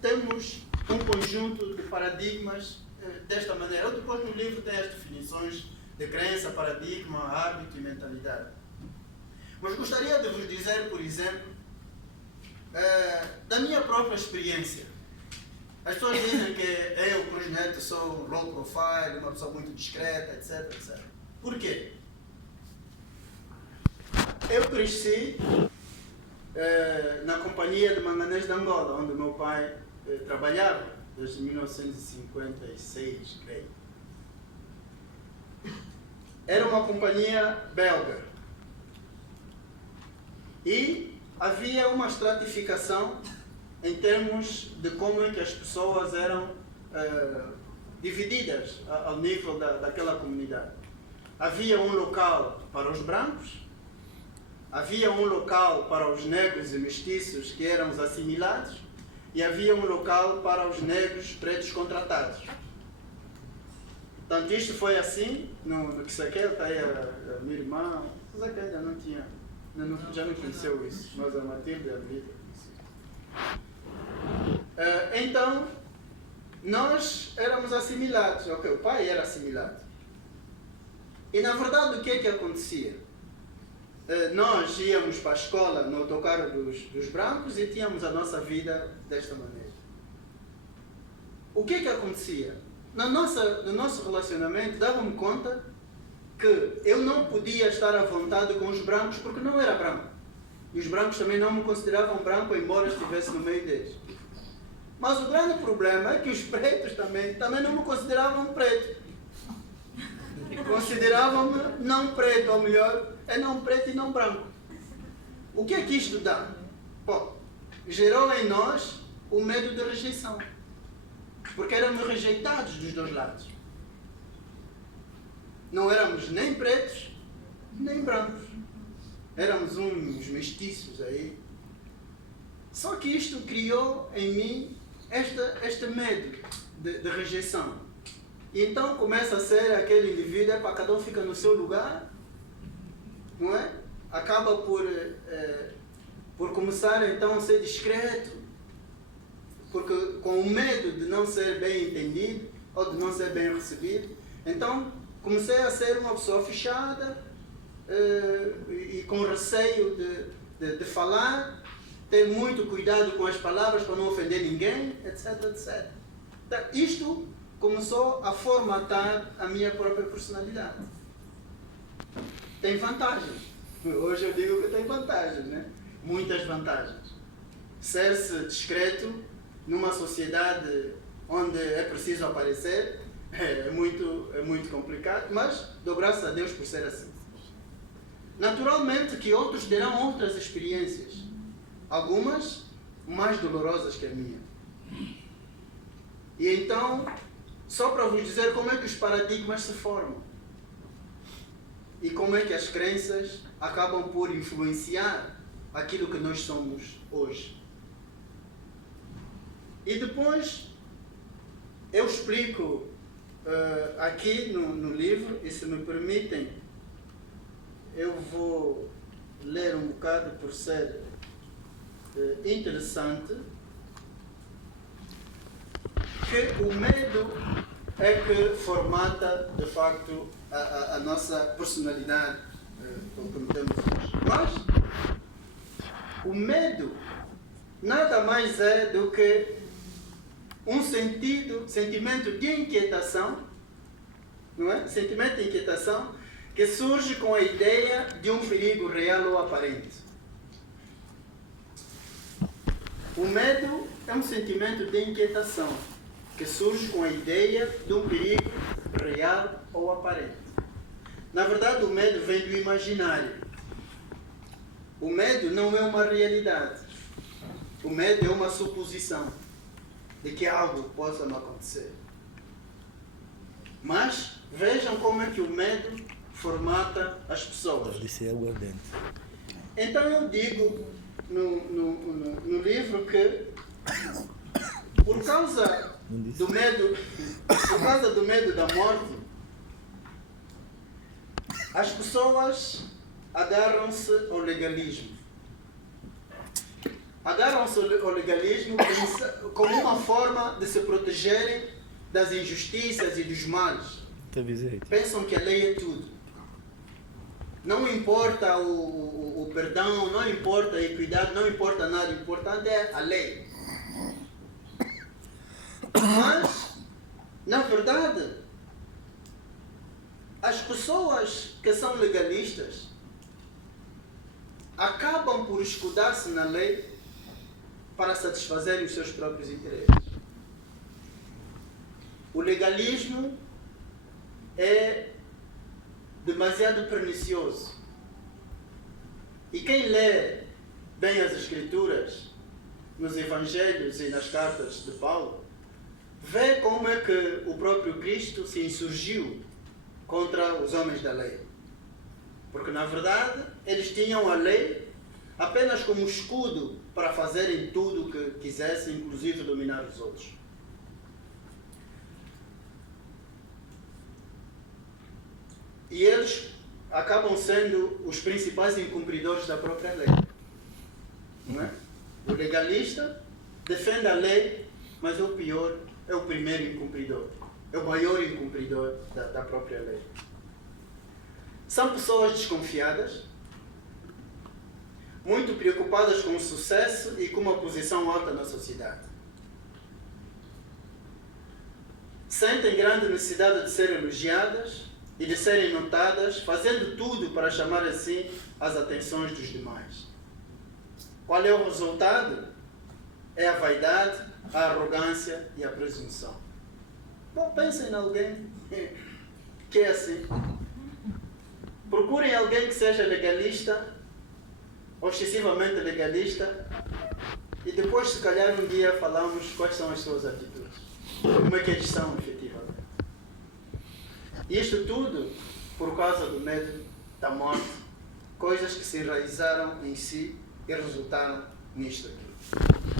temos um conjunto de paradigmas desta maneira. Eu depois no livro tenho as definições de crença, paradigma, hábito e mentalidade. Mas gostaria de vos dizer, por exemplo, da minha própria experiência. As pessoas dizem que eu, Cruz Neto, sou low profile, uma pessoa muito discreta, etc, etc. Por quê? Eu cresci na Companhia de Manganês de Angola, onde meu pai trabalhava, desde 1956, creio. Era uma companhia belga. E havia uma estratificação em termos de como é que as pessoas eram divididas ao nível daquela comunidade. Havia um local para os brancos, havia um local para os negros e mestiços, que eram os assimilados, e havia um local para os negros pretos contratados. Portanto, isto foi assim, no Quissaquel, está aí a minha irmã, mas que ainda não tinha, já não conheceu isso, mas a Matilde e a Rita. Então, nós éramos assimilados, ok, o pai era assimilado. E na verdade o que é que acontecia? Nós íamos para a escola no autocarro dos brancos e tínhamos a nossa vida desta maneira. O que é que acontecia? No nosso relacionamento, dava-me conta que eu não podia estar à vontade com os brancos porque não era branco. E os brancos também não me consideravam branco, embora estivesse no meio deles. Mas o grande problema é que os pretos também não me consideravam preto. Consideravam-me não preto, ou melhor, é não preto e não branco. O que é que isto dá? Bom, gerou em nós o medo de rejeição. Porque éramos rejeitados dos dois lados. Não éramos nem pretos, nem brancos. Éramos uns mestiços aí. Só que isto criou em mim este medo de rejeição. E então começa a ser aquele indivíduo, para cada um fica no seu lugar, não é? Acaba por começar então a ser discreto, porque com o medo de não ser bem entendido ou de não ser bem recebido, então comecei a ser uma pessoa fechada e com receio de falar, ter muito cuidado com as palavras para não ofender ninguém, etc, etc. Então, isto começou a formatar a minha própria personalidade. Tem vantagens. Hoje eu digo que tem vantagens, né? Muitas vantagens. Ser-se discreto numa sociedade onde é preciso aparecer é muito complicado, mas dou graças a Deus por ser assim. Naturalmente que outros terão outras experiências, algumas mais dolorosas que a minha. E então, só para vos dizer como é que os paradigmas se formam e como é que as crenças acabam por influenciar aquilo que nós somos hoje. E depois eu explico aqui no livro, e se me permitem, eu vou ler um bocado por ser interessante, que o medo é que formata de facto a nossa personalidade como temos hoje. Mas o medo nada mais é do que um sentimento de inquietação, não é? Sentimento de inquietação que surge com a ideia de um perigo real ou aparente. O medo é um sentimento de inquietação que surge com a ideia de um perigo real ou aparente. Na verdade, o medo vem do imaginário. O medo não é uma realidade. O medo é uma suposição de que algo possa não acontecer. Mas vejam como é que o medo formata as pessoas. Então eu digo no livro que por causa do medo da morte, as pessoas agarram-se ao legalismo. agarram-se ao legalismo como uma forma de se protegerem das injustiças e dos males. Pensam que a lei é tudo. Não importa o perdão, não importa a equidade, não importa nada. O importante é a lei. Mas, na verdade, as pessoas que são legalistas acabam por escudar-se na lei para satisfazerem os seus próprios interesses. O legalismo é demasiado pernicioso. E quem lê bem as Escrituras, nos Evangelhos e nas cartas de Paulo, vê como é que o próprio Cristo se insurgiu contra os homens da lei. Porque, na verdade, eles tinham a lei apenas como escudo para fazerem tudo o que quisessem, inclusive dominar os outros. E eles acabam sendo os principais incumpridores da própria lei. Não é? O legalista defende a lei, mas o pior é o primeiro incumpridor. É o maior incumpridor da própria lei. São pessoas desconfiadas, muito preocupadas com o sucesso e com uma posição alta na sociedade. Sentem grande necessidade de serem elogiadas e de serem notadas, fazendo tudo para chamar assim as atenções dos demais. Qual é o resultado? É a vaidade, a arrogância e a presunção. Bom, pensem em alguém que é assim. Procurem alguém que seja legalista, ou excessivamente legalista, e depois, se calhar, um dia falamos quais são as suas atitudes. Como é que eles são, efetivamente. Isto tudo por causa do medo da morte, coisas que se enraizaram em si e resultaram nisto aqui.